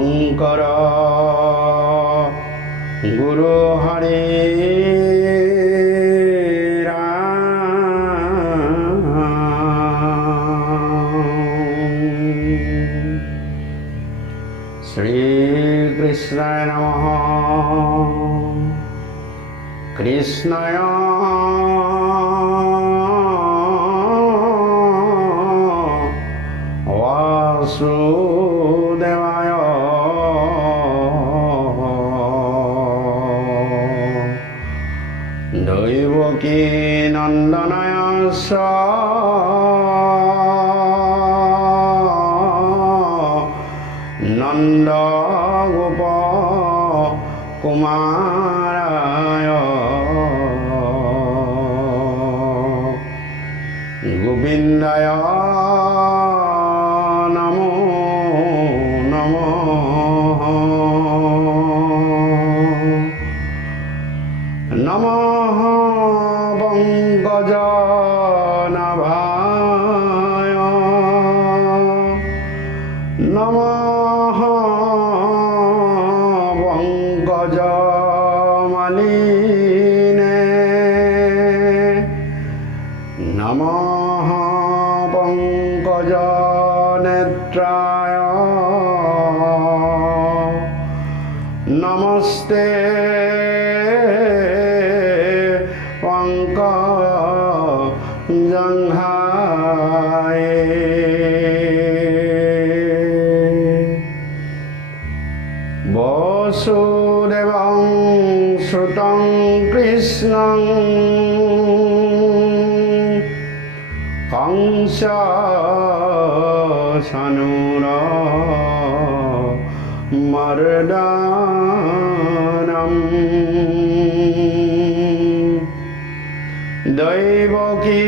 शंकर गुरु हरे श्री कृष्णाय नमः। कृष्णाय वासुदेवाय दैवकी नंदनाय नंद गोप कुमाराय गोविंदाय नमो नमः। नमः पंकजनाभाय नमः पंकजमालिने नमः पंकजनेत्राय नमस्ते पंकजंघाय। वसुदेवं सुतं कृष्णं कंसचानूरमर्दनं दैवकी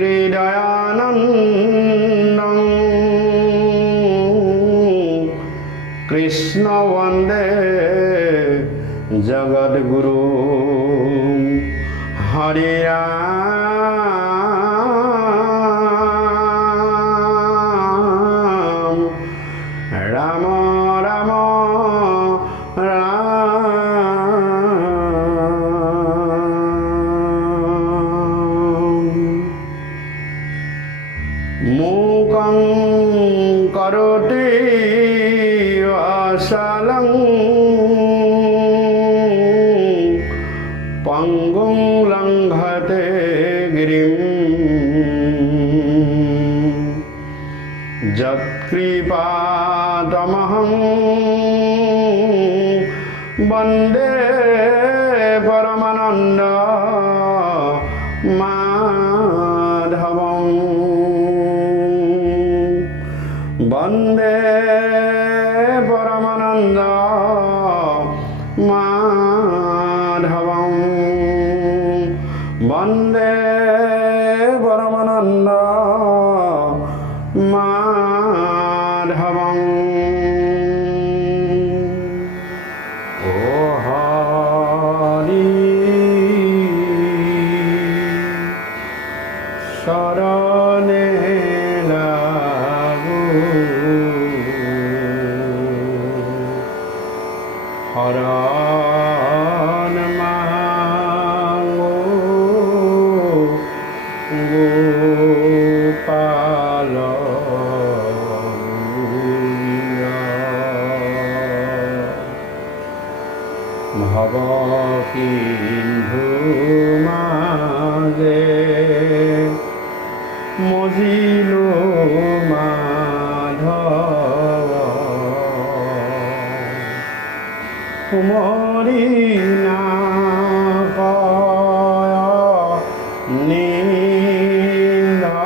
हृदयानन्दं कृष्ण वन्दे जगद्गुरु। हरे राम राम राम राम। मूकं करोति वाचालं पंगुं लंघते गिरिं यत्कृपातमहं वन्दे परमानन्द माधवं वन्दे परमानन्द माधवं वन्दे परमानन्द माधवं। ओ हरि शरणे लागू हरण मांगो गोपाल भव सिंधु मागे मजिलो माधव कुमारी नाकय निंदा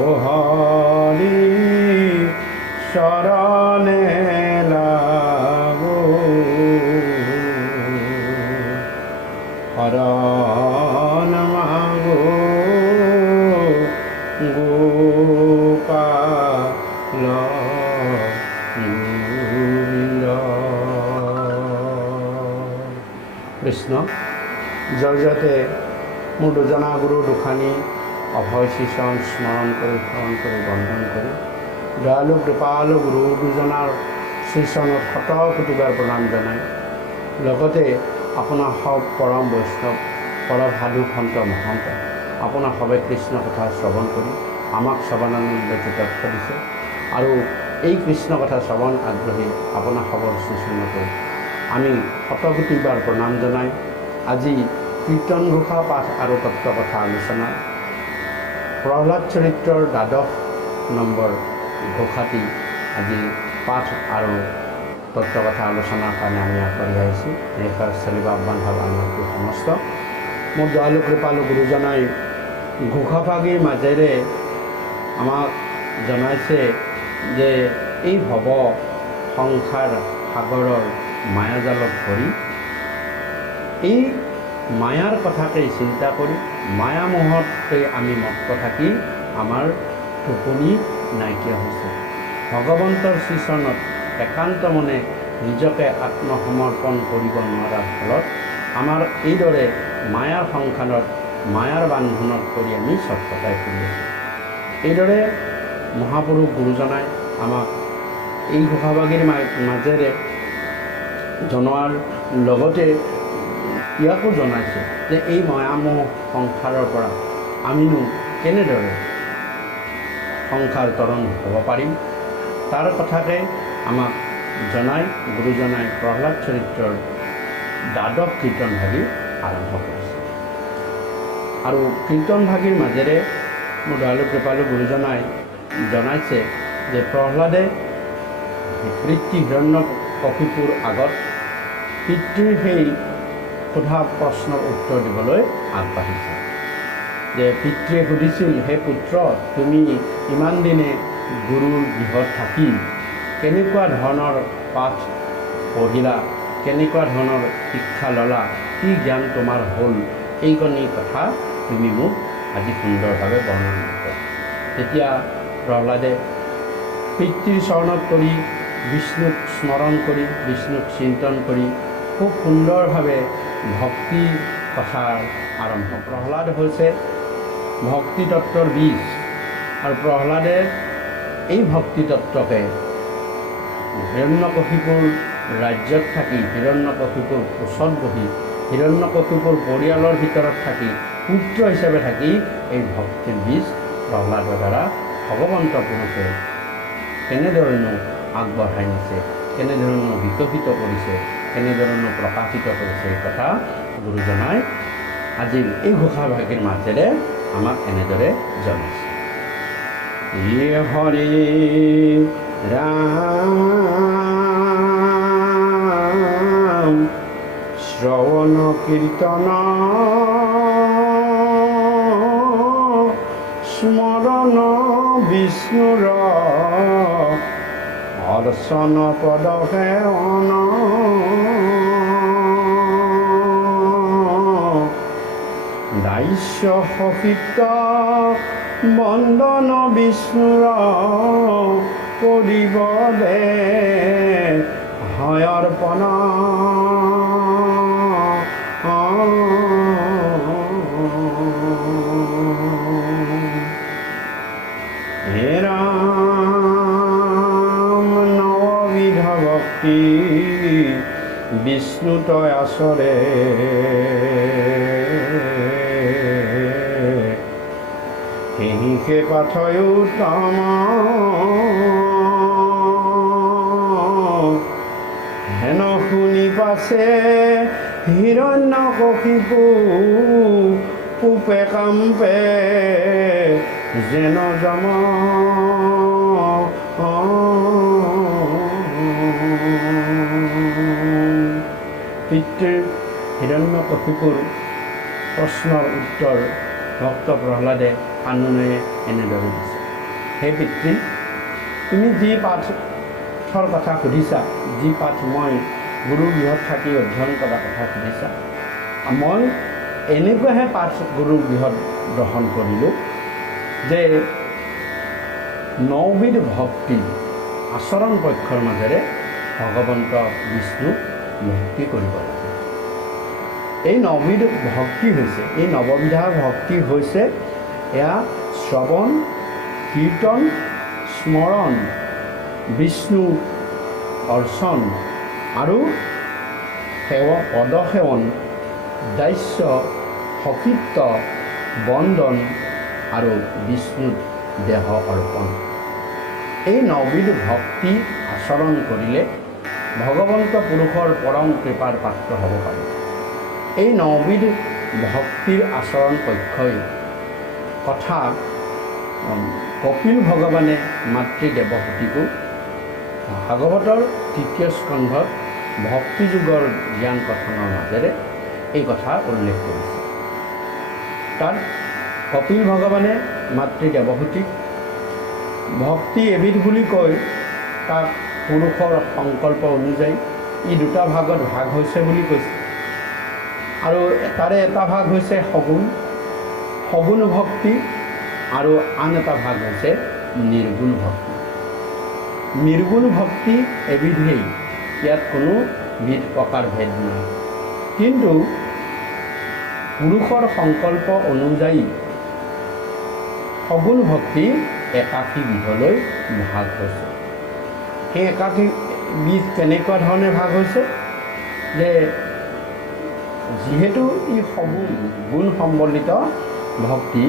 ओ हरि शरणे लागो हरण मागो गोपाल कृष्ण जयते मोर दुजना गुरु दुखानी अभय शिष्य स्मरण कर बंधन कर দয়ালু কৃপালু গুৰু দুজনাৰ শ্ৰীচৰণত শত কোটিবাৰ প্ৰণাম জনাই লগতে আপোনাৰ সব পৰম বৈষ্ণৱ পৰম সাধু সন্ত মহন্ত আপোনাৰ সবে কৃষ্ণ কথা শ্ৰৱণ কৰি আমাক শ্ৰৱণানন্দ চিত্তত দিছে আৰু এই কৃষ্ণ কথা শ্ৰৱণ আগ্ৰহী আপোনাৰ সবৰ শ্ৰীচৰণতো আমি শত কোটিবাৰ প্ৰণাম জনাই আজি কীৰ্তন ঘোষা পাঠ আৰু তত্ত্ব কথা আলোচনা প্ৰহ্লাদ চৰিত্ৰৰ ১২ নম্বৰ ঘোষাটি আজি পাঠ আৰু তত্ত্ব কথা আলোচনাৰ কাৰণে আমি আগবাঢ়ি আহিছোঁ ৰেখাৰ চলিব আহ্বান ভাৱানটো সমস্ত মোৰ দয়ালু কৃপালু গুৰুজনাই ঘোষাভাগীৰ মাজেৰে আমাক জনাইছে যে এই ভৱ সংসাৰ সাগৰৰ মায়াজালত পৰি এই মায়াৰ কথাকেই চিন্তা কৰি মায়ামোহতে আমি মত্ত থাকি আমাৰ টোপনি নাইকিয়া হৈছে ভগৱন্তৰ শ্ৰীচৰণত একান্ত মনে নিজকে আত্মসমৰ্পণ কৰিব নোৱাৰাৰ ফলত আমাৰ এইদৰে মায়াৰ সংসাৰত মায়াৰ বান্ধোনত পৰি আমি ছটফটাই ফুৰি আছোঁ এইদৰে মহাপুৰুষ গুৰুজনাই আমাক এই ঘোষাভাগীৰ মাজেৰে জনোৱাৰ লগতে ইয়াকো জনাইছে যে এই মায়ামোহ সংসাৰৰ পৰা আমিনো কেনেদৰে সংসাৰ তৰণ হ'ব পাৰিম তাৰ কথাকে আমাক জনাই গুৰুজনাই প্ৰহ্লাদ চৰিত্ৰৰ ১২ কীৰ্তনভাগী আৰম্ভ কৰিছে আৰু কীৰ্তনভাগীৰ মাজেৰে মোৰ দয়ালু কৃপালু গুৰুজনাই জনাইছে যে প্ৰহ্লাদে পিতৃ হিৰণ্যকশিপুৰ আগত পিতৃৰ সেই সোধা প্ৰশ্নৰ উত্তৰ দিবলৈ আগবাঢ়িছে যে পিতৃয়ে সুধিছিল হে পুত্ৰ তুমি ইমান দিনে গুৰুৰ গৃহত থাকি কেনেকুৱা ধৰণৰ পাঠ পঢ়িলা কেনেকুৱা ধৰণৰ শিক্ষা ল'লা কি জ্ঞান তোমাৰ হ'ল এইকণি কথা তুমি মোক আজি সুন্দৰভাৱে বৰ্ণনা কৰা তেতিয়া প্ৰহ্লাদে পিতৃৰ চৰণত পৰি বিষ্ণুক স্মৰণ কৰি বিষ্ণুক চিন্তন কৰি খুব সুন্দৰভাৱে ভক্তি কথাৰ আৰম্ভ প্ৰহ্লাদ হৈছে ভক্তি তত্ত্বৰ বীজ আৰু প্ৰহ্লাদে এই ভক্তি তত্ত্বকে হিৰণ্যকশিপুৰ ৰাজ্যত থাকি হিৰণ্যকশিপুৰ কোচত বহি হিৰণ্যকশিপুৰ পৰিয়ালৰ ভিতৰত থাকি পুত্ৰ হিচাপে থাকি এই ভক্তিৰ বীজ প্ৰহ্লাদৰ দ্বাৰা ভগৱন্ত পুৰুষে কেনেধৰণে আগবঢ়াই নিছে কেনেধৰণে বিকশিত কৰিছে কেনেধৰণে প্ৰকাশিত কৰিছে এই কথা গুৰুজনাই আজিৰ এই ঘোষাভাগীৰ মাজেৰে আমাক এনেদৰে জনাইছে ইয়ে হৰি ৰাম শ্ৰৱণ কীৰ্তন স্মৰণ বিষ্ণুৰ অৰ্চন পদ সেৱন দাস্য সহিত বন্দন বিষ্ণুৰ কৰিব দে হয় অৰ্পণ হে ৰাম নৱবিধ ভক্তি বিষ্ণু তয় আচৰে সেহিকে পাথয় উত্তম হেন শুনি পাছে হিৰণ্যকশিপু পূপে কাম্পে যেন যম পিতৃ হিৰণ্যকশিপুৰ প্ৰশ্নৰ উত্তৰ ভক্ত প্ৰহ্লাদে কান্দোনেৰে এনেদৰে দিছে হে পিতৃ তুমি যি পাঠৰ কথা সুধিছা যি পাঠ মই গুৰুৰ গৃহত থাকি অধ্যয়ন কৰা কথা সুধিছা মই এনেকুৱাহে পাঠ গুৰুৰ গৃহত গ্ৰহণ কৰিলোঁ যে ৯বিধ ভক্তি আচৰণ পক্ষৰ মাজেৰে ভগৱন্ত বিষ্ণুক ভক্তি কৰিব লাগে এই ৯বিধ ভক্তি হৈছে এই নৱবিধা ভক্তি হৈছে এয়া শ্ৰৱণ কীৰ্তন স্মৰণ, বিষ্ণু অৰ্চন আৰু পদসেৱন, দাস্য, সকীৰ্ত, বন্দন আৰু বিষ্ণুত দেহ অৰ্পণ। এই 9বিধ ভক্তি আচৰণ কৰিলে ভগৱন্ত পুৰুষৰ পৰম কৃপাৰ পাত্ৰ হ'ব পাৰে। এই 9বিধ ভক্তিৰ আচৰণ পক্ষই কথা কপিল ভগৱানে মাতৃ দেৱহূতিকো ভাগৱতৰ 3য় স্কন্ধত ভক্তিযোগৰ জ্ঞান কথনৰ মাজেৰে এই কথা উল্লেখ কৰিছে। তাত কপিল ভগৱানে মাতৃ দেৱহূতিক ভক্তি এবিধ বুলি কৈ তাক পুৰুষৰ সংকল্প অনুযায়ী ই 2টা ভাগত ভাগ হৈছে বুলি কৈছে। আৰু তাৰে এটা ভাগ হৈছে সগুণ ভক্তি আৰু আন এটা ভাগ হৈছে নিৰ্গুণ ভক্তি। নিৰ্গুণ ভক্তি এবিধেই, ইয়াত কোনো বিধ প্ৰকাৰ ভেদ নাই। কিন্তু পুৰুষৰ সংকল্প অনুযায়ী সগুণ ভক্তি একাশী বিধলৈ ভাগ হৈছে। সেই একাশী বিধ কেনেকুৱা ধৰণে ভাগ হৈছে যে যিহেতু ই সগুণ গুণ সম্বলিত ভক্তি,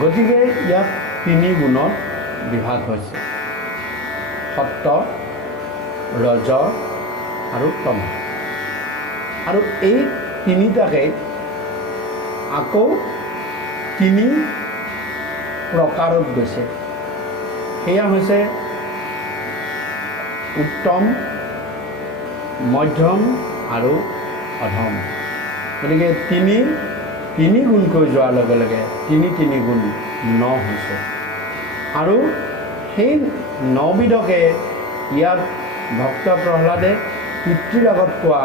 গতিকে ইয়াক 3 গুণত বিভাগ হৈছে: সত্য, ৰজ আৰু তম। আৰু এই 3টাকে আকৌ 3 প্ৰকাৰত গৈছে। সেয়া হৈছে উত্তম, মধ্যম আৰু অধম। গতিকে 3 গুণকৈ যোৱাৰ লগে লগে 3 গুণ 9 হৈছে। আৰু সেই 9বিধকে ইয়াত ভক্ত প্ৰহ্লাদে পিতৃৰ আগত কোৱা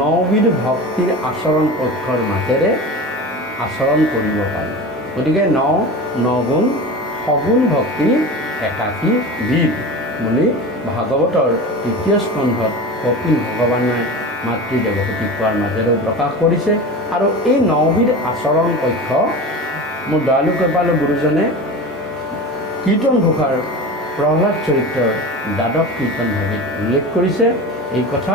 9বিধ ভক্তিৰ আচৰণ পক্ষৰ মাজেৰে আচৰণ কৰিব পাৰি। গতিকে 9 গুণ সগুণ ভক্তি একাশী বিধ বুলি ভাগৱতৰ 3য় স্কন্ধত কপিল ভগৱানে মাতৃ দেৱহূতিক কোৱাৰ মাজেৰেও প্ৰকাশ কৰিছে। আৰু এই 9বিধ আচৰণ পক্ষ মোৰ দয়ালু কৃপালু গুৰুজনে কীৰ্তন ঘোষাৰ প্ৰহ্লাদ চৰিত্ৰৰ 12ক কীৰ্তন ভাগিত উল্লেখ কৰিছে। এই কথা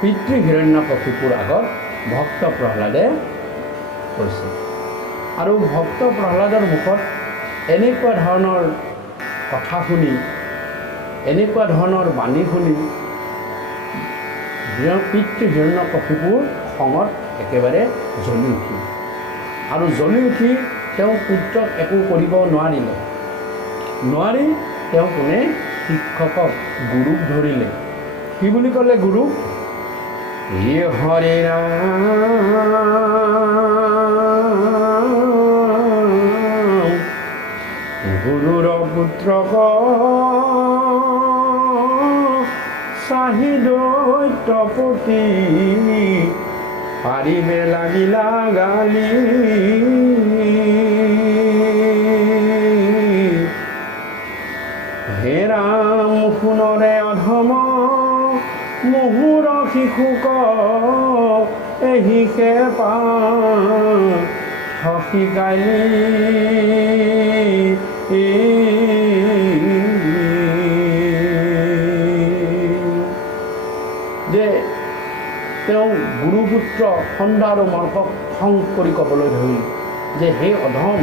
পিতৃ হিৰণ্যকশিপুৰ আগত ভক্ত প্ৰহ্লাদে কৈছে। আৰু ভক্ত প্ৰহ্লাদৰ মুখত এনেকুৱা ধৰণৰ কথা শুনি, এনেকুৱা ধৰণৰ বাণী শুনি পিতৃ হিৰণ্যকশিপুৰ খঙত একেবাৰে জ্বলি উঠিল। আৰু জ্বলি উঠি তেওঁ পুত্ৰক একো কৰিব নোৱাৰি তেওঁ কোনে শিক্ষকক গুৰুক ধৰিলে। কি বুলি ক'লে গুৰুক? হে হৰে ৰাম, গুৰুৰ পুত্ৰক চাহি দৈত্যপতি, পাৰিবে লাগিলা গালি। হে ৰাম শুনৰে অধম, মুহুৰ শিশুক এহিকে পা শিকালি। যে তেওঁ গুৰুপুত্ৰ সন্দা আৰু মৰ্কক খং কৰি ক'বলৈ ধৰিল যে হে অধম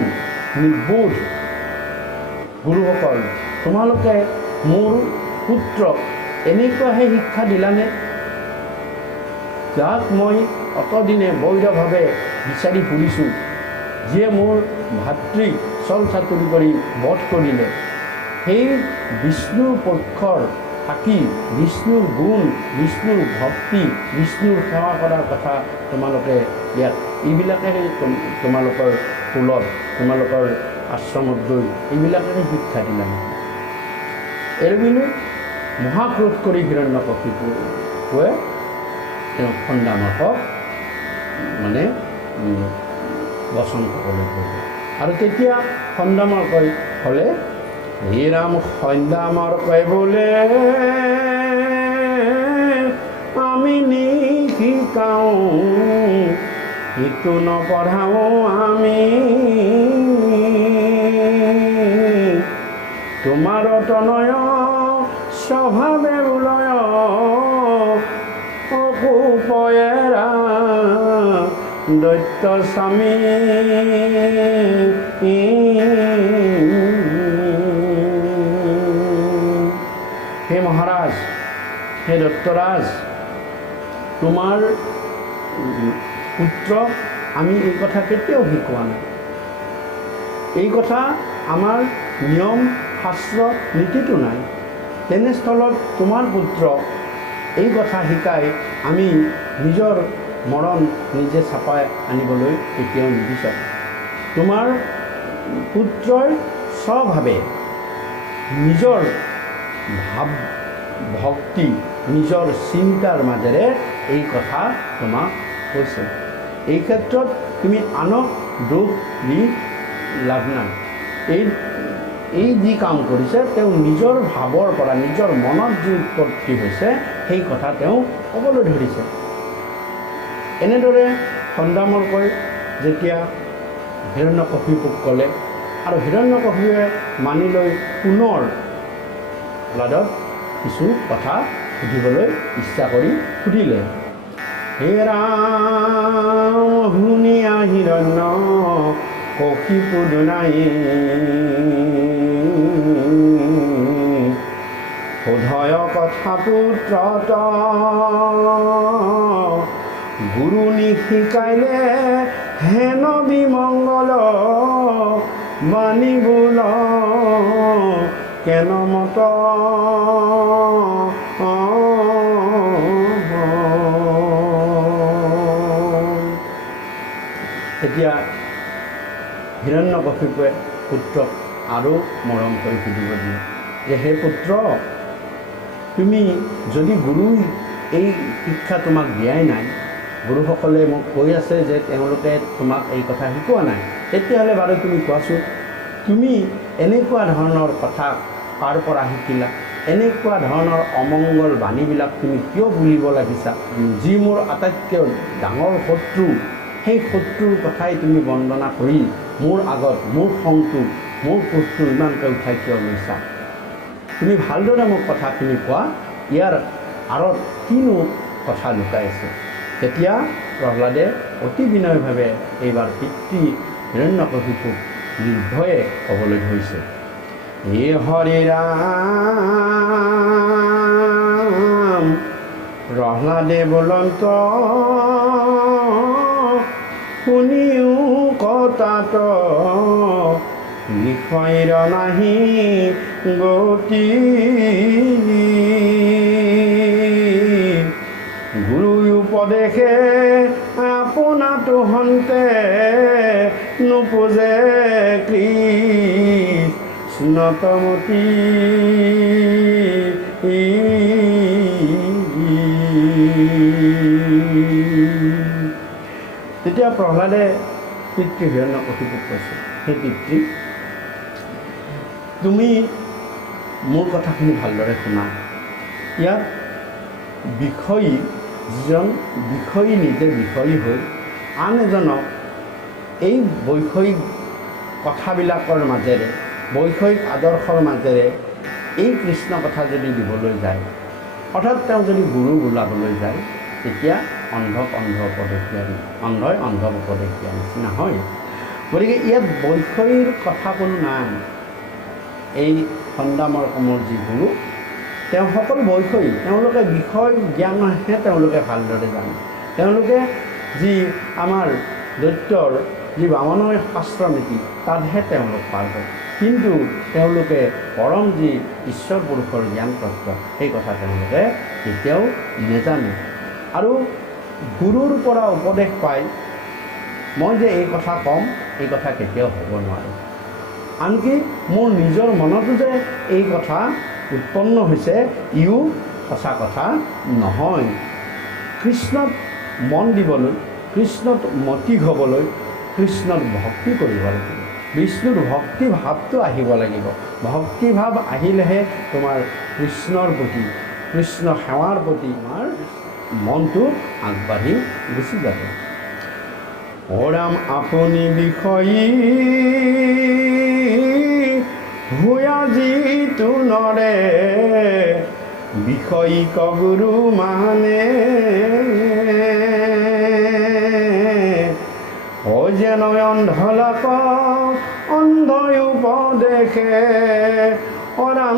নিৰ্বোধ গুৰুসকল, তোমালোকে মোৰ পুত্ৰক এনেকুৱাহে শিক্ষা দিলানে, যাক মই অতদিনে বৈধভাৱে বিচাৰি ফুৰিছোঁ, যিয়ে মোৰ ভাতৃক চল চাতুৰি কৰি বধ কৰিলে। সেই বিষ্ণুৰ পক্ষৰ থাকি বিষ্ণুৰ গুণ, বিষ্ণুৰ ভক্তি, বিষ্ণুৰ সেৱা কৰাৰ কথা তোমালোকে ইয়াত এইবিলাকেহে তোমালোকৰ কুলত, তোমালোকৰ আশ্ৰমত গৈ এইবিলাকেহে শিক্ষা দিলা নেকি? এইবুলি মহাক্ৰোধ কৰি হিৰণ্যকশিপুৱে তেওঁ খণ্ডামাকক মানে বচন ক'বলৈ ধৰিলে। আৰু তেতিয়া খণ্ডামাকৈ ক'লে, হে ৰাম সন্ধ্যামাৰ কয় বোলে আমি নিশিকাওঁ, সিটো নপঢ়াওঁ আমি। তোমাৰ তনয় স্বভাৱে উলয় অকুপয়েৰা দৈত্য স্বামী হে মহাৰাজ, হে দত্তৰাজ, তোমাৰ পুত্ৰক আমি এই কথা কেতিয়াও শিকোৱা নাই। এই কথা আমাৰ নিয়ম শাস্ত্ৰ নীতিটো নাই। তেনেস্থলত তোমাৰ পুত্ৰক এই কথা শিকাই আমি নিজৰ মৰণ নিজে চাপাই আনিবলৈ কেতিয়াও নিবিচাৰোঁ। তোমাৰ পুত্ৰই স্বভাৱে নিজৰ ভাৱ ভক্তি নিজৰ চিন্তাৰ মাজেৰে এই কথা তোমাক কৈছে। এই ক্ষেত্ৰত তুমি আনক দোষ দি লাভ নাই। এই যি কাম কৰিছে তেওঁ নিজৰ ভাৱৰ পৰা নিজৰ মনত যি উৎপত্তি হৈছে সেই কথা তেওঁ ক'বলৈ ধৰিছে। এনেদৰে সন্দামৰকৈ যেতিয়া হিৰণ্যকশিপুক ক'লে আৰু হিৰণ্যকশিপুৱে মানি লৈ পুনৰ প্ৰহ্লাদক কিছু কথা সুধিবলৈ ইচ্ছা কৰি সুধিলে। হে ৰাম শুনিয়া হিৰণ্য কশিপু দুনাই সোধয় কথা পুত্ৰত গুৰু নিশিকাইলে হেন বিমংগল মানিবোল কেন মত এতিয়া হিৰণ্যকশিপুৱে পুত্ৰক আৰু মৰম কৰি সুধিব দিয়ে যে হে পুত্ৰ, তুমি যদি গুৰুই এই শিক্ষা তোমাক দিয়াই নাই, গুৰুসকলে মোক কৈ আছে যে তেওঁলোকে তোমাক এই কথা শিকোৱা নাই, তেতিয়াহ'লে বাৰু তুমি কোৱাচোন, তুমি এনেকুৱা ধৰণৰ কথা কাৰ পৰা শিকিলা? এনেকুৱা ধৰণৰ অমংগল বাণীবিলাক তুমি কিয় বুলিব লাগিছা? যি মোৰ আটাইতকৈ ডাঙৰ শত্ৰু, সেই শত্ৰুৰ কথাই তুমি বন্দনা কৰি মোৰ আগত মোৰ খংটো মোৰ ক্ৰোধটো ইমানকৈ উঠাই কিয় লৈছা? তুমি ভালদৰে মোক কথাখিনি কোৱা, ইয়াৰ আঁৰত কিনো কথা লুকাই আছে? তেতিয়া প্ৰহ্লাদে অতি বিনয়ভাৱে এইবাৰ পিতৃ হিৰণ্যকশিপুক নিৰ্ভয়ে ক'বলৈ ধৰিছে। হে হৰি ৰাম প্ৰহ্লাদে বলন্ত শুনিও কথাত বিষয়ৰ নাহি গতি গুৰু উপদেশে আপোনাতো হন্তে নোপোজে কৃষ্ণতমতি তেতিয়া প্ৰহ্লাদে পিতৃ হিৰণ্যকশিপুক কৈছে, হে পিতৃ, তুমি মোৰ কথাখিনি ভালদৰে শুনা। ইয়াত বিষয়ী, যিজন বিষয়ী নিজে বিষয়ী হৈ আন এজনক এই বৈষয়িক কথাবিলাকৰ মাজেৰে বৈষয়িক আদৰ্শৰ মাজেৰে এই কৃষ্ণ কথা যদি দিবলৈ যায়, অৰ্থাৎ তেওঁ যদি গুৰু বোলাবলৈ যায়, তেতিয়া অন্ধক অন্ধ উপদেশ দিয়া, অন্ধই অন্ধক উপদেশ দিয়া নিচিনা হয়। গতিকে ইয়াত বৈষয়ীৰ কথা কোনো নাই। এই সন্দামৰ কমৰ যি গুৰু, তেওঁ সকলো বৈষয়ী, তেওঁলোকে বিষয় জ্ঞানহে তেওঁলোকে ভালদৰে জানে। তেওঁলোকে যি আমাৰ দৈত্যৰ যি বামনৰ শাস্ত্ৰ নীতি তাতহে তেওঁলোক পাৰ্গত, কিন্তু তেওঁলোকে পৰম যি ঈশ্বৰ পুৰুষৰ জ্ঞান তত্ত্ব সেই কথা তেওঁলোকে কেতিয়াও নেজানে। আৰু গুৰুৰ পৰা উপদেশ পাই মই যে এই কথা ক'ম, এই কথা কেতিয়াও হ'ব নোৱাৰে। আনকি মোৰ নিজৰ মনতো যে এই কথা উৎপন্ন হৈছে, ইও সঁচা কথা নহয়। কৃষ্ণত মন দিবলৈ, কৃষ্ণত মতি হ'বলৈ কৃষ্ণত ভক্তি কৰিব লাগিব, বিষ্ণুৰ ভক্তি ভাৱটো আহিব লাগিব। ভক্তি ভাৱ আহিলেহে তোমাৰ কৃষ্ণৰ প্ৰতি, কৃষ্ণ সেৱাৰ প্ৰতি তোমাৰ মনটো আগবাঢ়ি গুচি যাব। অ ৰাম আপুনি বিষয়ী ভূয়া যিটো নৰে বিষয়িক গুৰু মানে ও যেন অন্ধলাক অন্ধই উপদেশে অৰাং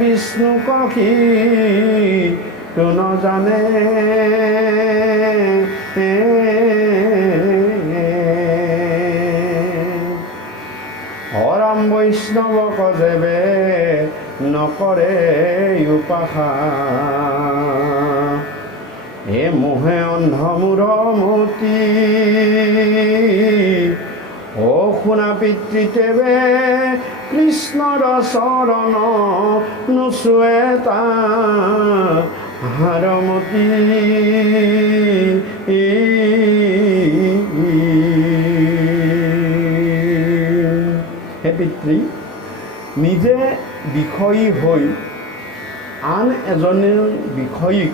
বিষ্ণু কখি তো নজানে অৰাম বৈষ্ণৱক যেবে নকৰে উপাসা এ মোহে অন্ধ মূৰমতি ও শুনা পিতৃতেবে কৃষ্ণৰ চৰণ নোচোৱে তাহাৰমতি হে পিতৃ নিজে বিষয়ী হৈ আন এজনৰ বিষয়ীক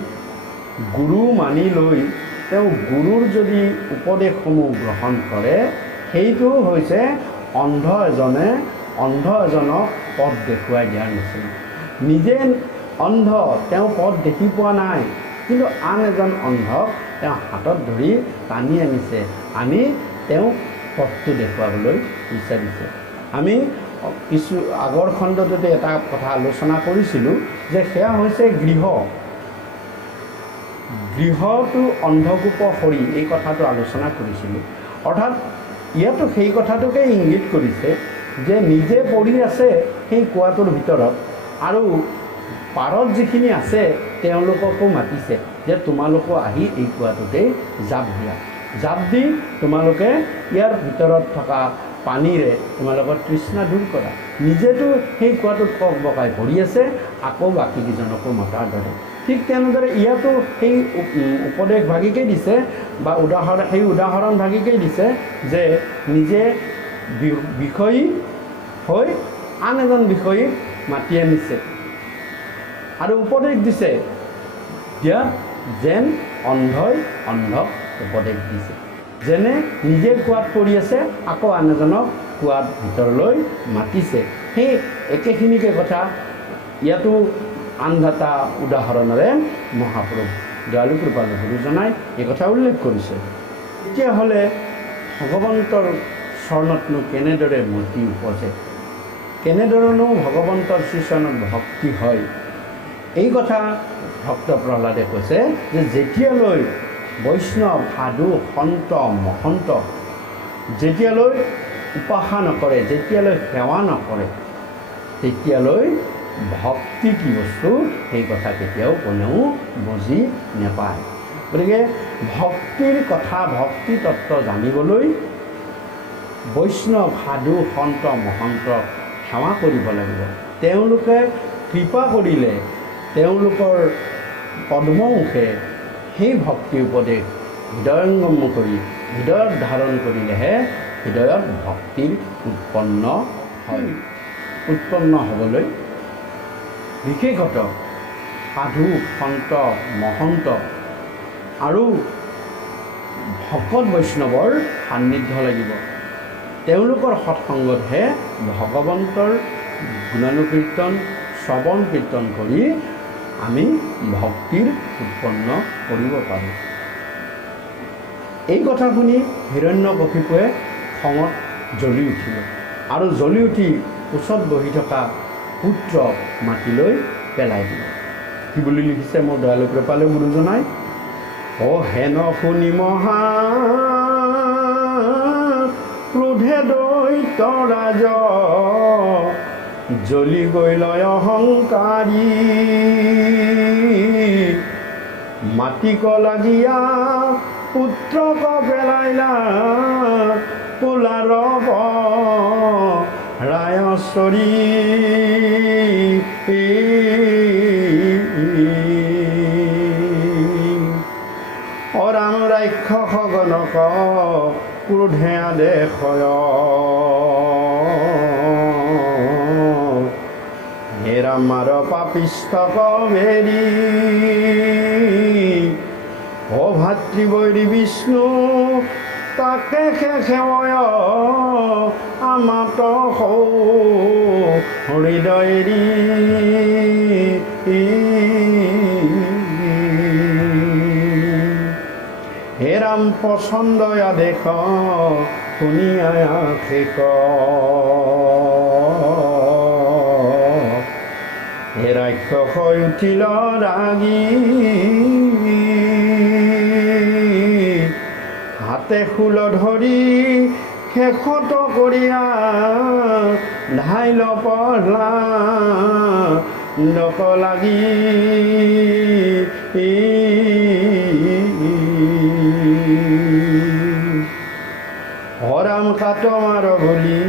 গুৰু মানি লৈ তেওঁ গুৰুৰ যদি উপদেশসমূহ গ্ৰহণ কৰে সেইটো হৈছে অন্ধ এজনক পথ দেখুৱাই দিয়াৰ নিচিনা। নিজে অন্ধ তেওঁ পথ দেখি পোৱা নাই, কিন্তু আন এজন অন্ধক তেওঁ হাতত ধৰি টানি আনিছে, আনি তেওঁ পথটো দেখুৱাবলৈ বিচাৰিছে। আমি কিছু আগৰ খণ্ডটোতে এটা কথা আলোচনা কৰিছিলোঁ যে সেয়া হৈছে গৃহটো অন্ধকূপ সৰি, এই কথাটো আলোচনা কৰিছিলোঁ। অৰ্থাৎ ইয়াতো সেই কথাটোকে ইংগিত কৰিছে যে নিজে পৰি আছে সেই কুৱাটোৰ ভিতৰত আৰু পাৰত যিখিনি আছে তেওঁলোককো মাতিছে যে তোমালোকো আহি এই কুৱাটোতেই জাপ দিয়া, জাপ দি তোমালোকে ইয়াৰ ভিতৰত থকা পানীৰে তোমালোকৰ তৃষ্ণা দূৰ কৰা। নিজেতো সেই কুৱাটোত কক বকাই পৰি আছে, আকৌ বাকীকেইজনকো মতাৰ দৰে। ঠিক তেনেদৰে ইয়াতো সেই উপদেশ ভাগিকেই দিছে বা সেই উদাহৰণ ভাগিকেই দিছে যে নিজে বিষয়ী হৈ আন এজন বিষয়ীক মাতি আনিছে আৰু উপদেশ দিছে ইয়াত যেন অন্ধই অন্ধক উপদেশ দিছে, যেনে নিজে কুৱাত পৰি আছে আকৌ আন এজনক কুৱাত ভিতৰলৈ মাতিছে। সেই একেখিনিকে কথা ইয়াতো আন এটা উদাহৰণেৰে মহাপ্ৰভু দয়ালু কৃপালু গুৰুজনাই এই কথা উল্লেখ কৰিছে। তেতিয়াহ'লে ভগৱন্তৰ চৰণতনো কেনেদৰে মূৰ্তি উপজে, কেনেধৰণেও ভগৱন্তৰ শ্ৰীচৰণত ভক্তি হয়, এই কথা ভক্ত প্ৰহ্লাদে কৈছে যে যেতিয়ালৈ বৈষ্ণৱ সাধু সন্ত মহন্ত যেতিয়ালৈ উপাসনা নকৰে, যেতিয়ালৈ সেৱা নকৰে, তেতিয়ালৈ ভক্তি কি বস্তু সেই কথা কেতিয়াও কোনেও বুজি নাপায়। গতিকে ভক্তিৰ কথা, ভক্তি তত্ত্ব জানিবলৈ বৈষ্ণৱ সাধু সন্ত মহন্তক সেৱা কৰিব লাগিব। তেওঁলোকে কৃপা কৰিলে, তেওঁলোকৰ পদ্মমুখে সেই ভক্তি উপদেশ হৃদয়ংগম কৰি হৃদয়ত ধাৰণ কৰিলেহে হৃদয়ত ভক্তিৰ উৎপন্ন হয়। উৎপন্ন হ'বলৈ বিশেষত সাধু সন্ত মহন্ত আৰু ভকত বৈষ্ণৱৰ সান্নিধ্য লাগিব। তেওঁলোকৰ সৎসংগতহে ভগৱন্তৰ গুণানুকীৰ্তন শ্ৰৱণ কীৰ্তন কৰি আমি ভক্তিৰ উৎপন্ন কৰিব পাৰোঁ। এই কথা শুনি হিৰণ্যকশিপুৱে খঙত জ্বলি উঠিল আৰু জ্বলি উঠি ওচৰত বহি থকা পুত্ৰক মাতি লৈ পেলাই দিলে। কি বুলি লিখিছে মোৰ দয়ালু কৃপালু গুৰুজনাই? অ হেন শুনি মহা ক্ৰোধে দৈত্য ৰাজ জ্বলি গৈ লয় অহংকাৰী মাটিক লাগিয়া পুত্ৰক পেলাইলা পোলাৰ ৰায়শ্বৰী অৰাম ৰাক্ষস গণক ক্ৰোধে আদেশয় হেৰামাৰ পাপিষ্ঠক বেৰি অ ভাতৃবৈৰী বিষ্ণু তাকে সেৱয় আমাত হৃদয়েৰি হে ৰাম পছন্দ আদেশ শুনিয়া শেষ হে ৰাক্ষস হৈ উঠিল ৰাগী হাতে শূল ধৰি শেষত কৰিয়া ধাইল প্ৰহ্লাদক লাগি হৰাম কাট মাৰ বুলি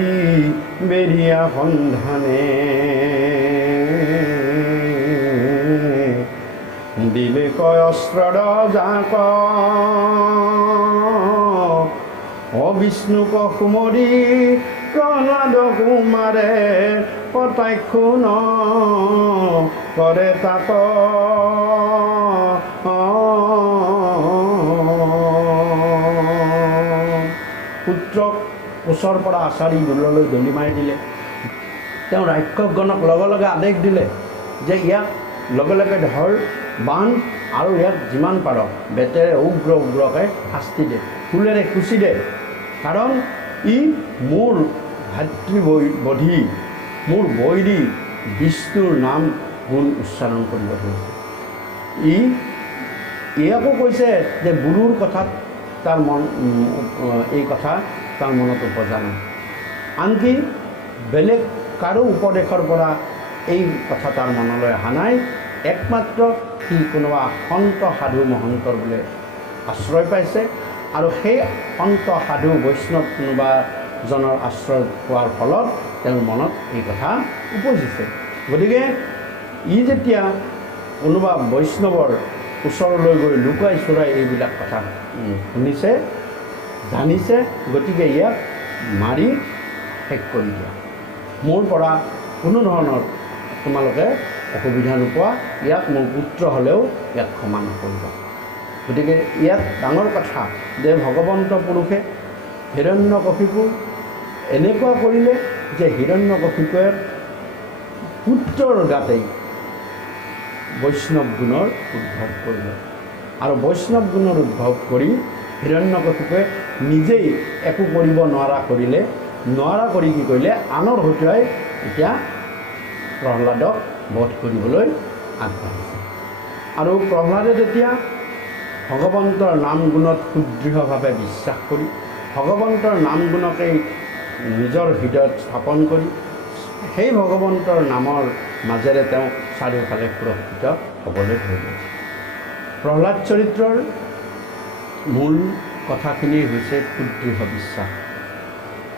বেৰিয়া সন্ধানে দিলে কয় অস্ত্ৰৰ জাক বিষ্ণুক সুমৰি প্ৰহ্লাদ কুমাৰে কটাক্ষ ন কৰে তাক পুত্ৰক কোচৰ পৰা আচাৰি দোললৈ দলি মাৰি দিলে। তেওঁ ৰাক্ষসগণক লগে লগে আদেশ দিলে যে ইয়াক লগে লগে ধৰ বান্ধ আৰু ইয়াক যিমান পাৰ বেতেৰে উগ্ৰ উগ্ৰকৈ শাস্তি দে, ফুলেৰে খুচি দে, কাৰণ ই মোৰ ভাতৃবধি মোৰ বৈৰী বিষ্ণুৰ নাম গুণ উচ্চাৰণ কৰিব ধৰিছে। ইয়াকো কৈছে যে গুৰুৰ কথাত তাৰ এই কথা তাৰ মনত উপজা নাই, আনকি বেলেগ কাৰো উপদেশৰ পৰা এই কথা তাৰ মনলৈ অহা নাই। একমাত্ৰ সি কোনোবা সন্ত সাধু মহন্তৰ বোলে আশ্ৰয় পাইছে, আৰু সেই সন্ত সাধু বৈষ্ণৱ কোনোবাজনৰ আশ্ৰয় পোৱাৰ ফলত তেওঁৰ মনত এই কথা উপজিছে। গতিকে ই যেতিয়া কোনোবা বৈষ্ণৱৰ ওচৰলৈ গৈ লুকুৱাই চুৰাই এইবিলাক কথা শুনিছে, জানিছে, গতিকে ইয়াক মাৰি শেষ কৰি দিয়া। মোৰ পৰা কোনো ধৰণৰ তোমালোকে অসুবিধা নোপোৱা, ইয়াক মোৰ পুত্ৰ হ'লেও ইয়াক ক্ষমা নকৰিবা। গতিকে ইয়াত ডাঙৰ কথা যে ভগৱন্ত পুৰুষে হিৰণ্যকশিপু এনেকুৱা কৰিলে যে হিৰণ্যকশিপুৱে পুত্ৰৰ গাতেই বৈষ্ণৱ গুণৰ উদ্ভৱ কৰিলে, আৰু বৈষ্ণৱ গুণৰ উদ্ভৱ কৰি হিৰণ্যকশিপুৱে নিজেই একো কৰিব নোৱাৰা কৰিলে। নোৱাৰা কৰি কি কৰিলে, আনৰ হতুৱাই এতিয়া প্ৰহ্লাদক বধ কৰিবলৈ আগবাঢ়িছে। আৰু প্ৰহ্লাদে তেতিয়া ভগৱন্তৰ নাম গুণত সুদৃঢ়ভাৱে বিশ্বাস কৰি ভগৱন্তৰ নাম গুণকেই নিজৰ হৃদয়ত স্থাপন কৰি সেই ভগৱন্তৰ নামৰ মাজেৰে তেওঁ চাৰিওফালে সুৰক্ষিত হ'বলৈ ধৰিলে। প্ৰহ্লাদ চৰিত্ৰৰ মূল কথাখিনি হৈছে সুদৃঢ় বিশ্বাস।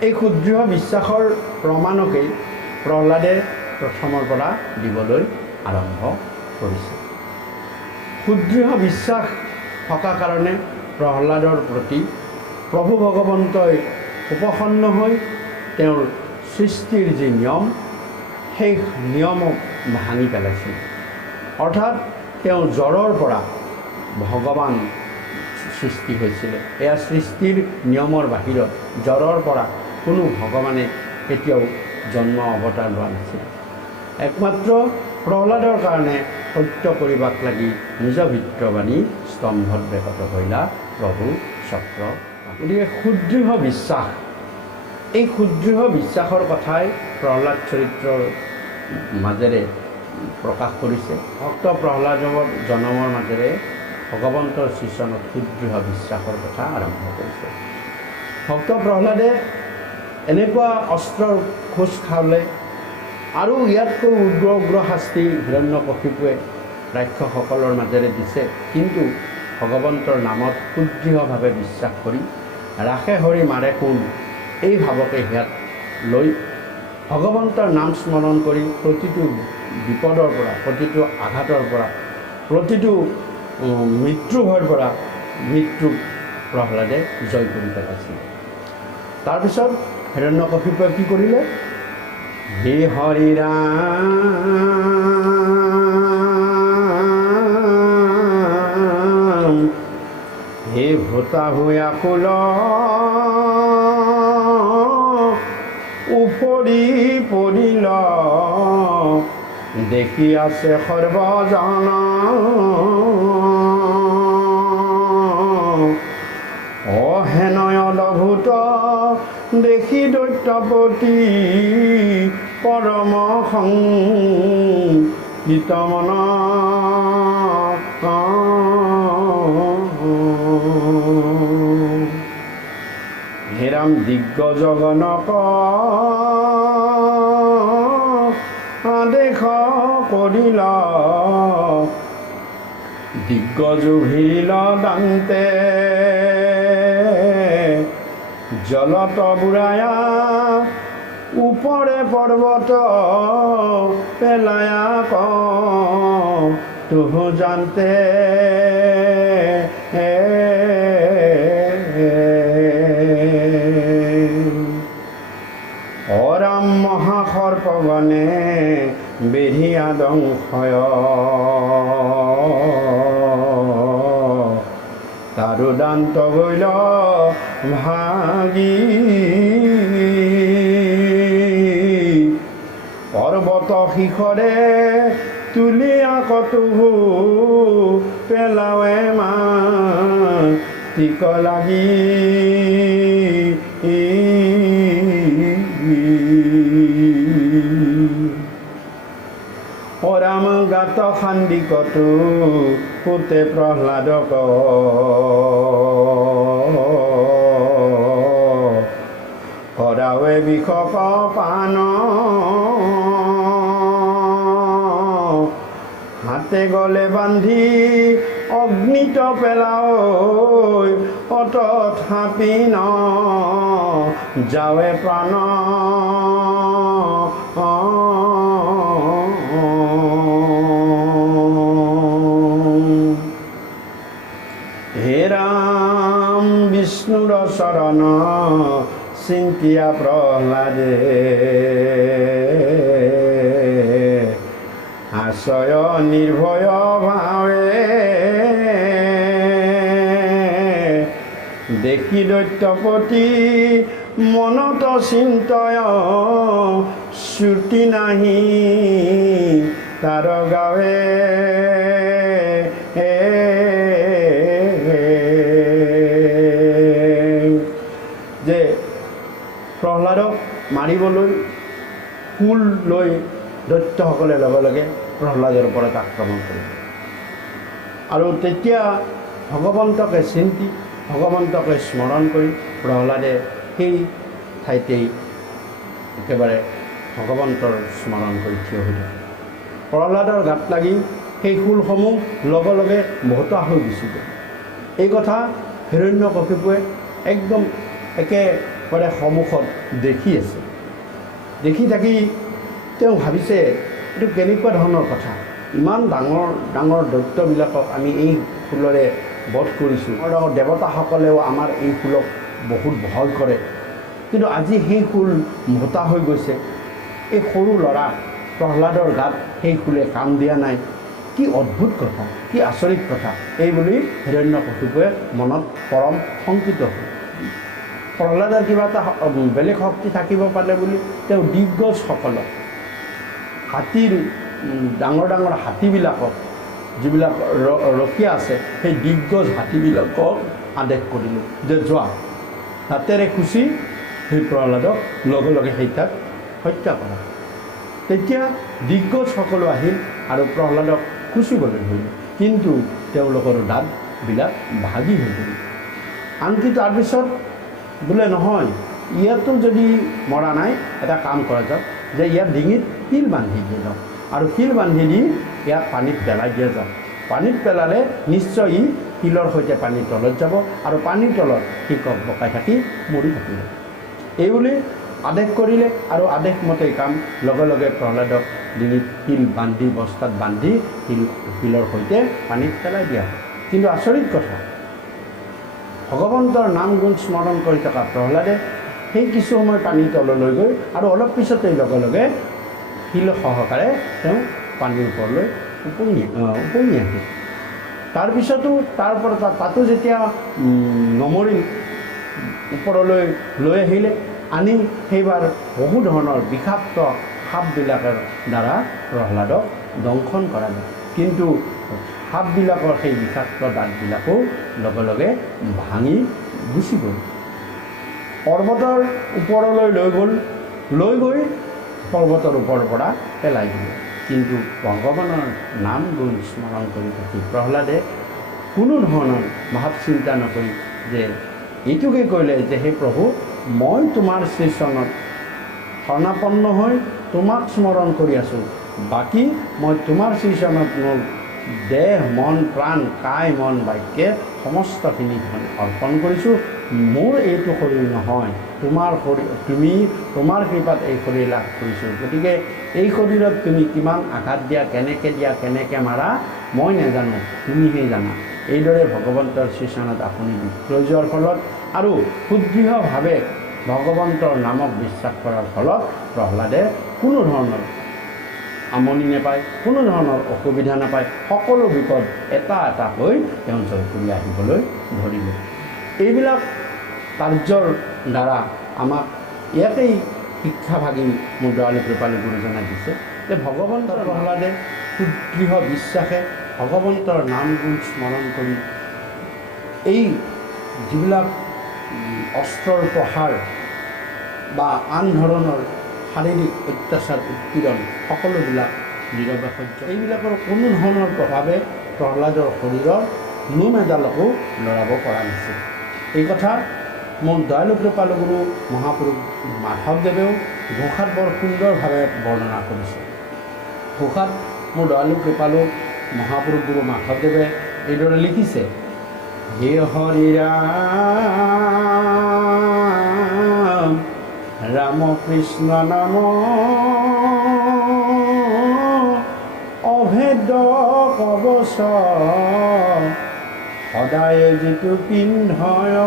এই সুদৃঢ় বিশ্বাসৰ প্ৰমাণকেই প্ৰহ্লাদে প্ৰথমৰ পৰা দিবলৈ আৰম্ভ কৰিছে। সুদৃঢ় বিশ্বাস থকা কাৰণে প্ৰহ্লাদৰ প্ৰতি প্ৰভু ভগৱন্তই উপসন্ন হৈ তেওঁৰ সৃষ্টিৰ যি নিয়ম, সেই নিয়মক ভাঙি পেলাইছিল। অৰ্থাৎ তেওঁ জড়ৰ পৰা ভগৱান সৃষ্টি হৈছিলে। এয়া সৃষ্টিৰ নিয়মৰ বাহিৰত জড়ৰ পৰা কোনো ভগৱানে কেতিয়াও জন্ম অৱতাৰ লোৱা নাছিল। একমাত্ৰ প্ৰহ্লাদৰ কাৰণে সত্য কৰিবাক লাগি নিজ ভিত্ৰবাণী স্তম্ভত বেকত হৈলা প্ৰভু চক্ৰ। গতিকে সুদৃঢ় বিশ্বাস, এই সুদৃঢ় বিশ্বাসৰ কথাই প্ৰহ্লাদ চৰিত্ৰৰ মাজেৰে প্ৰকাশ কৰিছে। ভক্ত প্ৰহ্লাদৰ জন্মৰ মাজেৰে ভগৱন্তৰ শ্ৰীচৰণত সুদৃঢ় বিশ্বাসৰ কথা আৰম্ভ কৰিছে। ভক্ত প্ৰহ্লাদে এনেকুৱা অস্ত্ৰৰ খোজ খালে, আৰু ইয়াতকৈ উগ্ৰ উগ্ৰ শাস্তি হিৰণ্যকশিপুৱে ৰাক্ষসসকলৰ মাজেৰে দিছে, কিন্তু ভগৱন্তৰ নামত সুদৃঢ়ভাৱে বিশ্বাস কৰি ৰাখে হৰি মাৰে কোন এই ভাৱকে হিয়াত লৈ ভগৱন্তৰ নাম স্মৰণ কৰি প্ৰতিটো বিপদৰ পৰা, প্ৰতিটো আঘাতৰ পৰা, প্ৰতিটো মৃত্যু ভয়ৰ পৰা মৃত্যুক প্ৰহ্লাদে জয় কৰি পেলাইছিল। তাৰপিছত হিৰণ্যকশিপুৱে কি কৰিলে, হে হৰি ৰাম হে ভূতা ভূয়া কুল উপৰি পৰিল দেখি আছে সৰ্বজন অহেনয় অদ্ভুত দেখি দৈত্যপতি পৰম সংগীত মন হেৰাম দিগ্গজগণক আদেশ কৰিল দিগ্গজু ভিৰিল দান্তে জলত বুঢ়ায়া উপৰে পৰ্বত পেলায়া ক তুহু জানতে অৰাম মহাসৰ্পগণে বেঢ়িয়া দংশয় তাৰো দান্ত গৈল ভাগি পৰ্বত শিখৰে তুলি আকতুহু পেলাৱে মাটিক লাগি অৰাম গাত খান্দি কতো পুতে প্ৰহ্লাদক কৰাৱে বিষক পান হাতে গলে বান্ধি অগ্নিত পেলাও অতথাপি ন যাৱে প্ৰাণ হে ৰাম বিষ্ণুৰ চৰণ চিন্তিয়া প্ৰহ্লাদে আশ্ৰয় নিৰ্ভয় ভাৱে দেখি দৈত্যপতি মনত চিন্তয় শ্ৰুতি নাহি তাৰ গাৱে যে প্ৰহ্লাদক মাৰিবলৈ কুল লৈ দৈত্যসকলে লগে লগে প্ৰহ্লাদৰ ওপৰত আক্ৰমণ কৰিব আৰু তেতিয়া ভগৱন্তকে চিন্তি ভগৱন্তকে স্মৰণ কৰি প্ৰহ্লাদে সেই ঠাইতেই একেবাৰে ভগৱন্তৰ স্মৰণ কৰি থিয় হৈ থাকে প্ৰহ্লাদৰ গাত লাগি সেই ফুলসমূহ লগে লগে ভতা হৈ গুচি গ'ল এই কথা হিৰণ্যকশিপুৱে একদম একেবাৰে সন্মুখত দেখি আছে দেখি থাকি তেওঁ ভাবিছে এইটো কেনেকুৱা ধৰণৰ কথা ইমান ডাঙৰ ডাঙৰ দৈত্যবিলাকক আমি এই ফুলৰে বধ কৰিছোঁ আৰু দেৱতাসকলেও আমাৰ এই ফুলক বহুত ভয় কৰে কিন্তু আজি সেই ফুল ভতা হৈ গৈছে এই সৰু ল'ৰা প্ৰহ্লাদৰ গাত সেই ফুলে কাম দিয়া নাই কি অদ্ভুত কথা কি আচৰিত কথা এই বুলি হিৰণ্যকশিপুৱে মনত পৰম শংকিত হ'ল প্ৰহ্লাদৰ কিবা এটা বেলেগ শক্তি থাকিব পাৰে বুলি তেওঁ দিগ্গজসকলক হাতীৰ ডাঙৰ ডাঙৰ হাতীবিলাকক যিবিলাক ৰখীয়া আছে সেই দিগ্গজ হাতীবিলাকক আদেশ কৰিলোঁ যে যোৱা হাতেৰে খুচি সেই প্ৰহ্লাদক লগে লগে সেই তাক হত্যা কৰা তেতিয়া দিগ্গজ সকলো আহিল আৰু প্ৰহ্লাদক খুচিবলৈ ধৰিলে কিন্তু তেওঁলোকৰ দাঁতবিলাক ভাগি হৈ গ'ল আনকি তাৰপিছত বোলে নহয় ইয়াতো যদি মৰা নাই এটা কাম কৰা যাওক যে ইয়াৰ ডিঙিত শিল বান্ধি দিয়া যাওক আৰু শিল বান্ধি দি ইয়াক পানীত পেলাই দিয়া যাওক পানীত পেলালে নিশ্চয় ই শিলৰ সৈতে পানীৰ তলত যাব আৰু পানীৰ তলত সি কক বকাই থাকি মৰি থাকিব এইবুলি আদেশ কৰিলে আৰু আদেশ মতে কাম লগে লগে প্ৰহ্লাদক ডিঙিত শিল বান্ধি বস্তাত বান্ধি শিলৰ সৈতে পানীত পেলাই দিয়া হয় কিন্তু আচৰিত কথা ভগৱন্তৰ নাম গুণ স্মৰণ কৰি থকা প্ৰহ্লাদে সেই কিছু সময় পানীৰ তললৈ গৈ আৰু অলপ পিছতেই লগে লগে শিল সহকাৰে তেওঁ পানীৰ ওপৰলৈ উপঙি আহিল তাৰপিছতো তাৰ পৰা তাতো যেতিয়া নমৰিল ওপৰলৈ লৈ আহিলে আনি সেইবাৰ বহু ধৰণৰ বিষাক্ত সাপবিলাকৰ দ্বাৰা প্ৰহ্লাদক দংশন কৰালে। কিন্তু সাপবিলাকৰ সেই বিষাক্ত দাঁতবিলাকো লগে লগে ভাঙি গুচি গ'ল। পৰ্বতৰ ওপৰলৈ লৈ গৈ পৰ্বতৰ ওপৰৰ পৰা পেলাই দিলে। কিন্তু ভগৱানৰ নাম গুণ স্মৰণ কৰি থাকি প্ৰহ্লাদে কোনো ধৰণৰ ভাৱ চিন্তা নকৰি যে এইটোকে কৈলে যে হে প্ৰভু, মই তোমাৰ শ্ৰীচৰণত শৰণাপন্ন হৈ তোমাক স্মৰণ কৰি আছোঁ, বাকী মই তোমাৰ শ্ৰীচৰণত মোৰ দেহ মন প্ৰাণ কায় মন বাক্যে সমস্তখিনি অৰ্পণ কৰিছোঁ। মোৰ এইটো শৰীৰ নহয়, তোমাৰ শৰীৰ, তুমি তোমাৰ কৃপাত এই শৰীৰ লাভ কৰিছোঁ। গতিকে এই শৰীৰত তুমি কিমান আঘাত দিয়া, কেনেকৈ মাৰা মই নাজানো, তুমিহে জানা। এইদৰে ভগৱন্তৰ শ্ৰীচৰণত আপুনি বিক্ৰয় যোৱাৰ ফলত আৰু সুদৃঢ়ভাৱে ভগৱন্তৰ নামক বিশ্বাস কৰাৰ ফলত প্ৰহ্লাদে কোনো ধৰণৰ আমনি নাপায়, কোনো ধৰণৰ অসুবিধা নাপায়, সকলো বিপদ এটা এটাকৈ তেওঁ জয় কৰি আহিবলৈ ধৰিলে। এইবিলাক কাৰ্যৰ দ্বাৰা আমাক ইয়াতেই শিক্ষা ভাগি মোৰ দয়ালু কৃপালু গুৰুজনাই দিছে যে ভগৱন্তৰ প্ৰহ্লাদে সুদৃঢ় বিশ্বাসে ভগৱন্তৰ নাম গুণ স্মৰণ কৰি এই যিবিলাক অস্ত্ৰৰ প্ৰহাৰ বা আন ধৰণৰ শাৰীৰিক অত্যাচাৰ উৎপীড়ন সকলোবিলাক নীৰৱে সহ্য, এইবিলাকৰ কোনো ধৰণৰ প্ৰভাৱে প্ৰহ্লাদৰ শৰীৰৰ নোম এডালকো লৰাব পৰা নাছিল। এই কথা মোৰ দয়ালু কৃপালু গুৰু মহাপুৰুষ মাধৱদেৱেও ঘোষাত বৰ সুন্দৰভাৱে বৰ্ণনা কৰিছে। ঘোষাত মোৰ দয়ালু কৃপালু মহাপুৰুষ গুৰু মাধৱদেৱে এইদৰে লিখিছে, হে হৰি ৰাম ৰাম কৃষ্ণ নাম অভেদ্য কবচ সদায় যিটো পিন্ধয়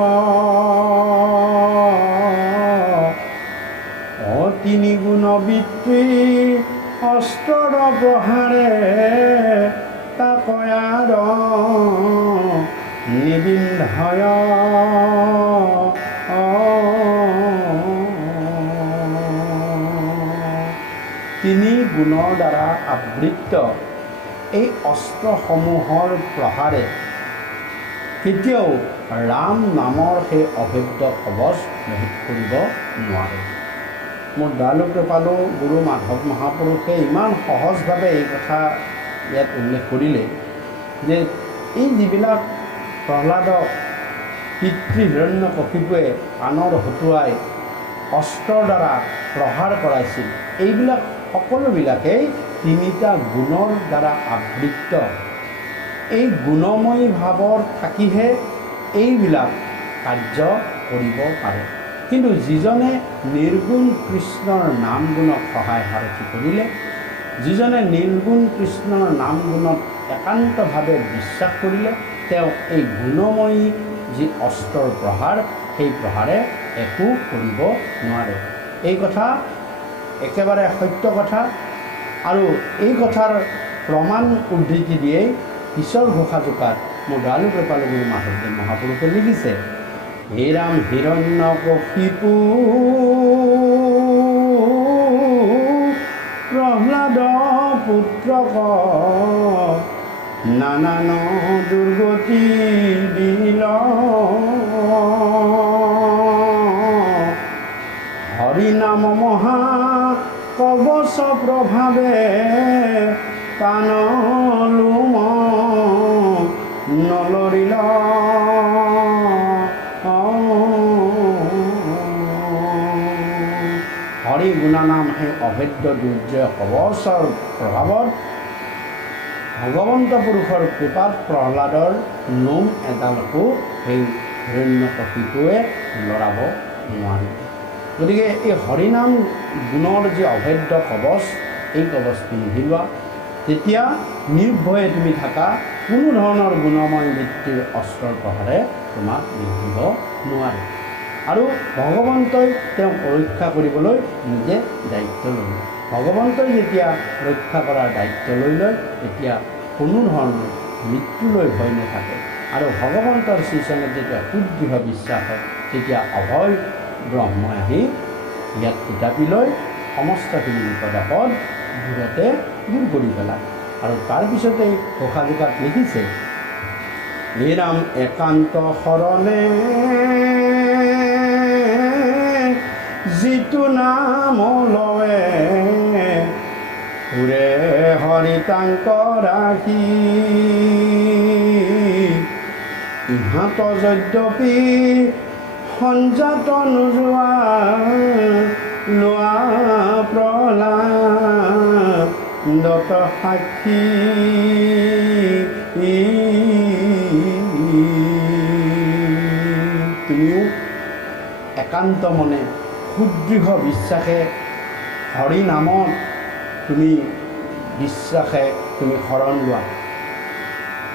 তিনি গুণ বৃত্তি অস্ত্ৰৰ প্ৰহাৰে তাকয়াৰ নিবিন্ধয় তিনি গুণৰ দ্বাৰা আবৃত্ত এই অস্ত্ৰসমূহৰ প্ৰহাৰে কেতিয়াও ৰাম নামৰ সেই অভেদ্য কবচ ভেদ কৰিব নোৱাৰে। মোৰ দয়ালু কৃপালু গুৰু মাধৱ মহাপুৰুষে ইমান সহজভাৱে এই কথা ইয়াত উল্লেখ কৰিলে যে এই যিবিলাক প্ৰহ্লাদক পিতৃ হিৰণ্যকশিপুৱে কাণৰ হতুৱাই অস্ত্ৰৰ দ্বাৰা প্ৰহাৰ কৰাইছিল, এইবিলাক সকলোবিলাকেই তিনিটা গুণৰ দ্বাৰা আবৃত্ত। এই গুণময়ী ভাৱৰ থাকিহে এইবিলাক কাৰ্য কৰিব পাৰে। কিন্তু যিজনে নিৰ্গুণ কৃষ্ণৰ নাম গুণক সহায় সাৰথি কৰিলে, যিজনে নিৰ্গুণ কৃষ্ণৰ নাম গুণত একান্তভাৱে বিশ্বাস কৰিলে, তেওঁ এই গুণময়ী যি অস্ত্ৰৰ প্ৰহাৰ, সেই প্ৰহাৰে একো কৰিব নোৱাৰে। এই কথা একেবাৰে সত্য কথা। আৰু এই কথাৰ প্ৰমাণ উদ্ধৃতি দিয়েই পিছৰ ঘোষাজোকাত মোৰ দয়ালু কৃপালু গুৰু মাধৱদেৱ মহাপুৰুষে লিখিছে, হে ৰাম হিৰণ্যকশিপু প্ৰহ্লাদ পুত্ৰক নানান দুৰ্গতি দিল, হৰিনাম মহা কবচ প্ৰভাৱে কানলোম নলৰিল, হৰি গুণানাম সেই অভেদ্য দুৰ্জয় কবচৰ প্ৰভাৱত ভগৱন্ত পুৰুষৰ কৃপাত প্ৰহ্লাদৰ নোম এডালকো সেই হিৰণ্যকশিপুৱে লৰাব নোৱাৰিব। গতিকে এই হৰিনাম গুণৰ যি অভেদ্য কবচ, এই কবচ পিন্ধি লোৱা, তেতিয়া নিৰ্ভয়ে তুমি থাকা, কোনো ধৰণৰ গুণময় বৃত্তিৰ অস্ত্ৰৰ প্ৰহাৰে তোমাক নিভিব নোৱাৰে। আৰু ভগৱন্তই তেওঁক ৰক্ষা কৰিবলৈ নিজে দায়িত্ব ল'লে। ভগৱন্তই যেতিয়া ৰক্ষা কৰাৰ দায়িত্ব লৈ লয়, তেতিয়া কোনো ধৰণৰ মৃত্যুলৈ ভয় নাথাকে। আৰু ভগৱন্তৰ শ্ৰীচৰণত যেতিয়া সুদৃঢ় বিশ্বাস হয়, তেতিয়া অভয় ব্ৰহ্মই আহি ইয়াত থিতাপি লৈ সমস্তখিনি বিপদ আপদ দূৰতে দূৰ কৰি পেলায়। আৰু তাৰপিছতে ঘোষাজোকাত লিখিছে, হে ৰাম একান্ত শৰণে যিটো নাম লৱে, সুৰে হৰিতাংক ৰাখি, ইহাত যদ্যপি সঞ্জাত নোযোৱা, লোৱা প্ৰহ্লাদত সাক্ষী। তুমিও একান্ত মনে সুদৃঢ় বিশ্বাসে হৰি নামত তুমি বিশ্বাসে তুমি শৰণ লোৱা,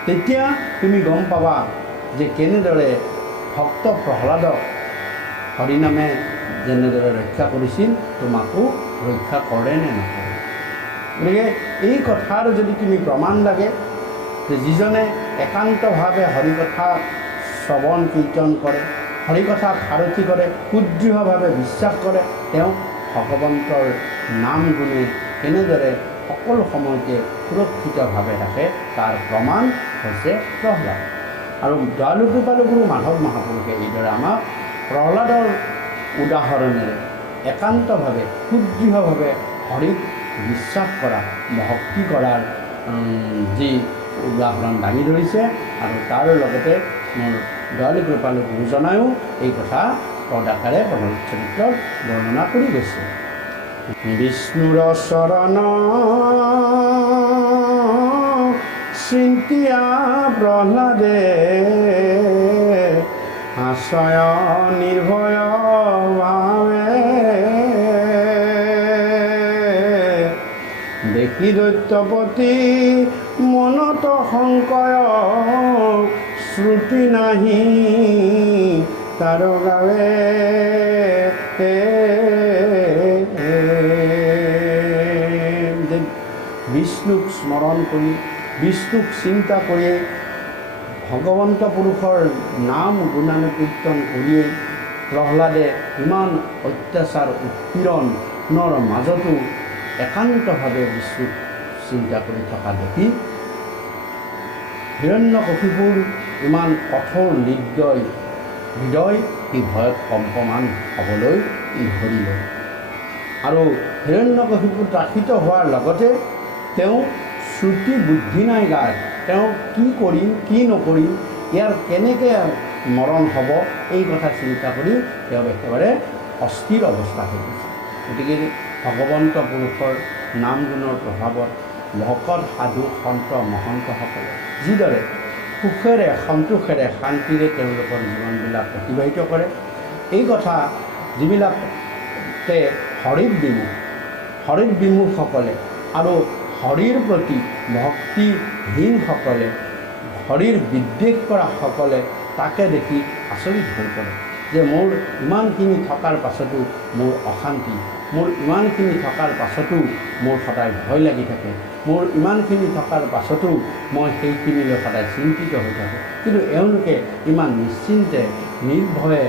তেতিয়া তুমি গম পাবা যে কেনেদৰে ভক্ত প্ৰহ্লাদক হৰিনামে যেনেদৰে ৰক্ষা কৰিছিল তোমাকো ৰক্ষা কৰে নে নকৰে। গতিকে এই কথাৰ যদি তুমি প্ৰমাণ লাগে যে যিজনে একান্তভাৱে হৰিকথা শ্ৰৱণ কীৰ্তন কৰে, হৰিকথাক সাৰথি কৰে, সুদৃঢ়ভাৱে বিশ্বাস কৰে, তেওঁ ভগৱন্তৰ নাম গুণে কেনেদৰে সকলো সময়তে সুৰক্ষিতভাৱে থাকে তাৰ প্ৰমাণ হৈছে প্ৰহ্লাদ। আৰু দয়ালু কৃপালু গুৰু মাধৱ মহাপুৰুষে এইদৰে আমাক প্ৰহ্লাদৰ উদাহৰণেৰে একান্তভাৱে সুদৃঢ়ভাৱে হৰিক বিশ্বাস কৰা, ভক্তি কৰাৰ যি উদাহৰণ দাঙি ধৰিছে। আৰু তাৰ লগতে মোৰ দয়ালু কৃপালু গুৰুজনায়ো এই কথা পদাকাৰে প্ৰহ্লাদ চৰিত্ৰত বৰ্ণনা কৰি গৈছে। বিষ্ণুৰ চৰণ চিন্তিয়া প্ৰহ্লাদে, আশ্ৰয় নিৰ্ভয় ভাৱে, দেখি দৈত্যপতি মনত সংশয়, শ্ৰুতি নাহি তাৰ গাৱে। বিষ্ণুক স্মৰণ কৰি, বিষ্ণুক চিন্তা কৰিয়ে, ভগৱন্ত পুৰুষৰ নাম গুণানুকীৰ্তন কৰিয়ে প্ৰহ্লাদে ইমান অত্যাচাৰ উৎপীড়নৰ মাজতো একান্তভাৱে বিষ্ণুক চিন্তা কৰি থকা দেখি হিৰণ্যকশিপুৰ ইমান কঠোৰ নিৰ্দয় হৃদয় এই ভয়ত কম্পমান হ'বলৈ ধৰিলে। আৰু হিৰণ্যকশিপুৰ ত্ৰাসিত হোৱাৰ লগতে তেওঁ শ্ৰুতি বুদ্ধি নাই গাত, তেওঁ কি কৰিম কি নকৰিম, ইয়াৰ কেনেকৈ মৰণ হ'ব, এই কথা চিন্তা কৰি তেওঁ একেবাৰে অস্থিৰ অৱস্থা হৈ গৈছে। গতিকে ভগৱন্ত পুৰুষৰ নাম গুণৰ প্ৰভাৱত ভকত সাধু সন্ত মহন্তসকলে যিদৰে সুখেৰে সন্তোষেৰে শান্তিৰে তেওঁলোকৰ জীৱনবিলাক অতিবাহিত কৰে, এই কথা যিবিলাকে হৰিত বিমুখসকলে আৰু হৰিৰ প্ৰতি ভক্তিহীনসকলে, হৰিৰ বিদ্বেষ কৰা সকলে তাকে দেখি আচৰিত হৈ পৰে যে মোৰ ইমানখিনি থকাৰ পাছতো মোৰ অশান্তি, মোৰ ইমানখিনি থকাৰ পাছতো মোৰ সদায় ভয় লাগি থাকে, মোৰ ইমানখিনি থকাৰ পাছতো মই সেইখিনিলৈ সদায় চিন্তিত হৈ থাকোঁ। কিন্তু এওঁলোকে ইমান নিশ্চিন্তে নিৰ্ভয়ে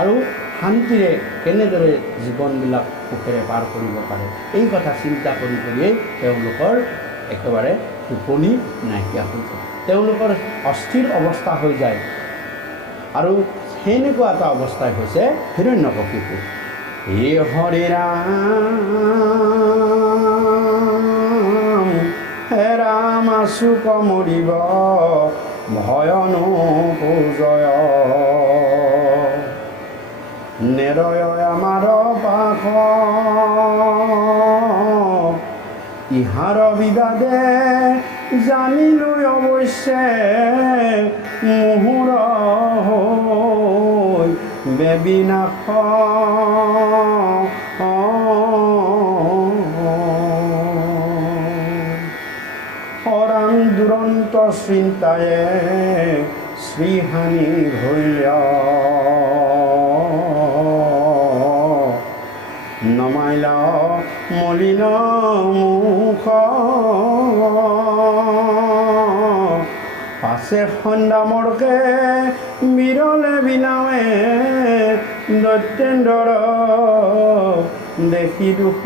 আৰু শান্তিৰে কেনেদৰে জীৱনবিলাক সুখেৰে পাৰ কৰিব পাৰে, এই কথা চিন্তা কৰি কৰিয়েই তেওঁলোকৰ একেবাৰে টোপনি নাইকিয়া হৈ যায়, তেওঁলোকৰ অস্থিৰ অৱস্থা হৈ যায়। আৰু সেনেকুৱা এটা অৱস্থাই হৈছে হিৰণ্যকশিপুৰ। হে হৰি ৰাম, হে ৰাম আচুক মৰিব ভয়নো পূজয়, নেৰয় আমাৰ পাখ ইহাৰ বিবাদে, জানিলো অৱশ্যে মুহুৰ হৈ বেবিনাশ, হৰাং দুৰন্ত চিন্তায়ে শ্ৰীহানি ঘৈল, নমাইল মলিন মুখ, পাছে সন্দামৰকে বিৰলে বিনাৱে দৈত্যেন্দ্ৰ দেখি দুখ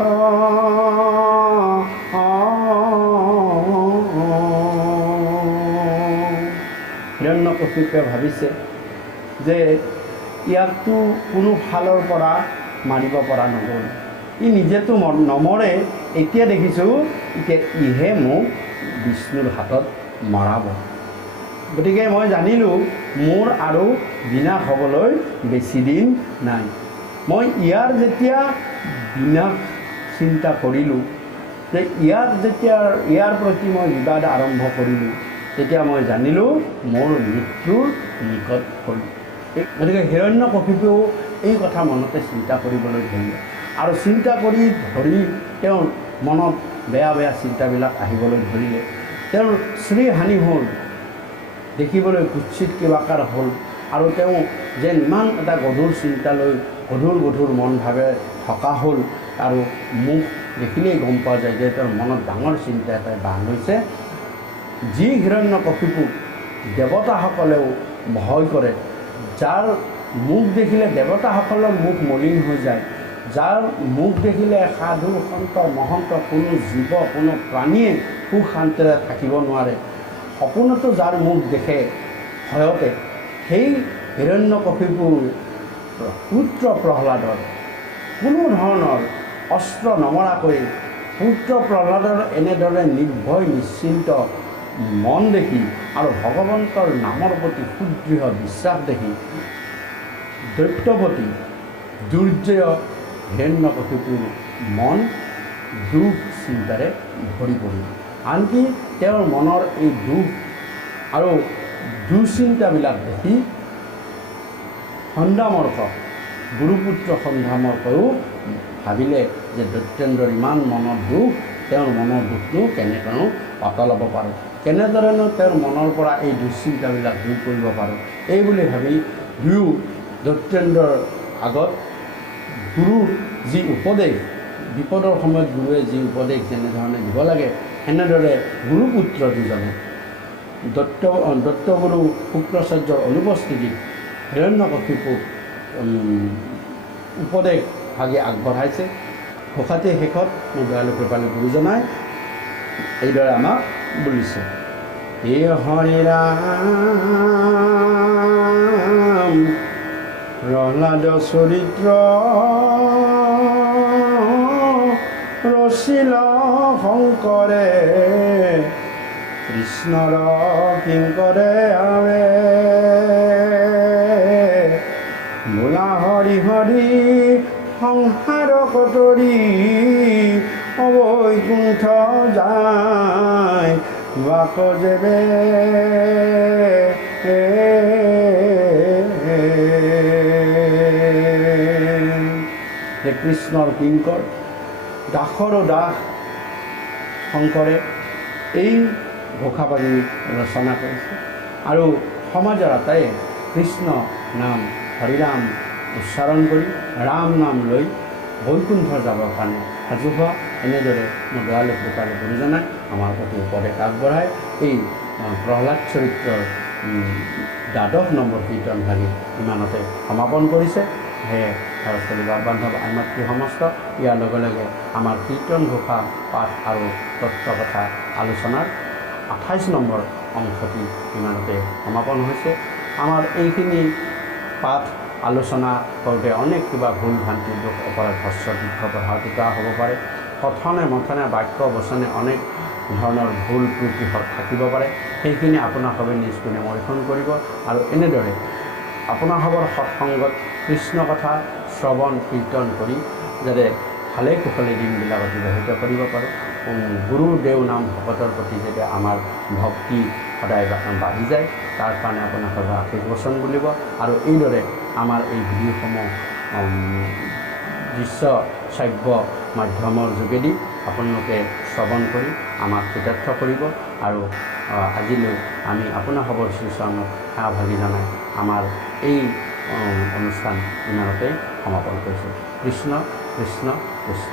হিৰণ্যকশিপুৱে ভাবিছে যে ইয়াকতো কোনো ফালৰ পৰা মাৰিব পৰা নগ'ল, ই নিজেতো নমৰে, এতিয়া দেখিছোঁ এতিয়া ইহে মোক বিষ্ণুৰ হাতত মৰাব। গতিকে মই জানিলোঁ মোৰ আৰু বিনাশ হ'বলৈ বেছি দিন নাই। মই ইয়াৰ যেতিয়া বিনাশ চিন্তা কৰিলোঁ, যে ইয়াৰ প্ৰতি মই বিবাদ আৰম্ভ কৰিলোঁ, তেতিয়া মই জানিলোঁ মোৰ মৃত্যুৰ নিকট হ'ল। গতিকে হিৰণ্যকশিপুৱেও এই কথা মনতে চিন্তা কৰিবলৈ ধৰিলে, আৰু চিন্তা কৰি ধৰি তেওঁৰ মনত বেয়া বেয়া চিন্তাবিলাক আহিবলৈ ধৰিলে। তেওঁৰ শ্ৰীহানি হ'ল, দেখিবলৈ কুৎসিত কিবাকাৰ হ'ল, আৰু তেওঁ যেন ইমান এটা গধুৰ চিন্তা লৈ গধুৰ মন ভাৱে থকা হ'ল, আৰু মুখ দেখিলেই গম পোৱা যায় যে তেওঁৰ মনত ডাঙৰ চিন্তা এটাই বাহ লৈছে। যি হিৰণ্যকশিপুক দেৱতাসকলেও ভয় কৰে, যাৰ মুখ দেখিলে দেৱতাসকলৰ মুখ মলিন হৈ যায়, যাৰ মুখ দেখিলে সাধু সন্ত মহন্ত কোনো জীৱ কোনো প্ৰাণীয়ে সুখ শান্তিৰে থাকিব নোৱাৰে, সপোনতো যাৰ মুখ দেখে ভয়তে, সেই হিৰণ্যকশিপুৰ পুত্ৰ প্ৰহ্লাদৰ কোনো ধৰণৰ অস্ত্ৰ নমৰাকৈ পুত্ৰ প্ৰহ্লাদৰ এনেদৰে নিৰ্ভয় নিশ্চিন্ত মন দেখি আৰু ভগৱন্তৰ নামৰ প্ৰতি সুদৃঢ় বিশ্বাস দেখি দৈত্যপতি দুৰ্জয় হিৰণ্যকশিপুৰ মন দুখ চিন্তাৰে ভৰি পৰিল। আনকি তেওঁৰ মনৰ এই দুখ আৰু দুশ্চিন্তাবিলাক দেখি সন্ধামৰ্ক গুৰুপুত্ৰ সন্ধামৰ্কও ভাবিলে যে দৈত্যেন্দ্ৰৰ ইমান মনৰ দুখ, তেওঁৰ মনৰ দুখটো কেনেকৈনো পাতলাব পাৰোঁ, কেনেদৰেনো তেওঁৰ মনৰ পৰা এই দুশ্চিন্তাবিলাক দূৰ কৰিব পাৰোঁ, এই বুলি ভাবি দুয়ো দৈত্যেন্দ্ৰৰ আগত গুৰুৰ যি উপদেশ, বিপদৰ সময়ত গুৰুৱে যি উপদেশ যেনেধৰণে দিব লাগে, সেনেদৰে গুৰুপুত্ৰ দুজনে দত্তগুৰু শুক্ৰাচাৰ্যৰ অনুপস্থিতিত হিৰণ্যকশিপুক উপদেশ ভাগি আগবঢ়াইছে। ঘোষাতে শেষত মোৰ দয়ালু কৃপালু গুৰুজনাই এইদৰে আমাক বুলিছে। হে হৰি ৰাম প্ৰহ্লাদ চৰিত্ৰ ৰচিল শংকৰে, কৃষ্ণৰ কিংকৰে আৱে, বোলা হৰি হৰি সংসাৰ কটৰি, অবৈকুণ্ঠ যায় বাক যেবে, কৃষ্ণৰ কিংকৰ দাসৰো দাস শংকৰে এই ঘোষাপাৰি ৰচনা কৰিছে, আৰু সমাজৰ আটায়ে কৃষ্ণ নাম হৰিৰাম উচ্চাৰণ কৰি ৰাম নাম লৈ বৈকুণ্ঠ যাবৰ কাৰণে সাজু হোৱা, এনেদৰে মোৰ দয়ালু কৃপালু গুৰুজনাই আমাৰ প্ৰতি উপদেশ আগবঢ়াই এই প্ৰহ্লাদ চৰিত্ৰৰ ১২ নম্বৰ কীৰ্তন ভাগি ইমানতে সমাপন কৰিছে। সেয়ে সৰস্বতী বান্ধৱ আই মাতৃ সমস্ত, ইয়াৰ লগে লগে আমাৰ কীৰ্তন ঘোষা পাঠ আৰু তত্ত্ব কথা আলোচনাৰ ২৮ নম্বৰ অংশটি ইমানতে সমাপন হৈছে। আমাৰ এইখিনি পাঠ আলোচনা কৰোঁতে অনেক কিবা ভুল ভ্ৰান্তি দুখ অপৰাধ ভস্য দীৰ্ঘ পঢ়া টোকা হ'ব পাৰে, কথনে মথনে বাক্য বচনে অনেক ধৰণৰ ভুল ত্ৰুটি থাকিব পাৰে, সেইখিনি আপোনাৰ সবে নিজ গুণে মৰিখন কৰিব, আৰু এনেদৰে আপোনাৰ সবৰ সৎসংগত কৃষ্ণ কথা শ্ৰৱণ কীৰ্তন কৰি যাতে ভালে কুশলে দিনবিলাক অতিবাহিত কৰিব পাৰোঁ। গুৰুদেৱ নাম ভকতৰ প্ৰতি যাতে আমাৰ ভক্তি সদায় বাঢ়ি যায়, তাৰ কাৰণে আপোনাৰ সদায় আশীষ বচন বুলিব, আৰু এইদৰে আমাৰ এই ভিডিঅ'সমূহ দৃশ্য শ্ৰাব্য মাধ্যমৰ যোগেদি আপোনালোকে শ্ৰৱণ কৰি আমাক কৃতাৰ্থ কৰিব, আৰু আজিলৈ আমি আপোনাৰ সবৰ শ্ৰীচৰণত সেৱা ভাগি জনাই আমাৰ এই অনুষ্ঠান ইমানতে সমাপন কৰিছোঁ। কৃষ্ণ কৃষ্ণ কৃষ্ণ।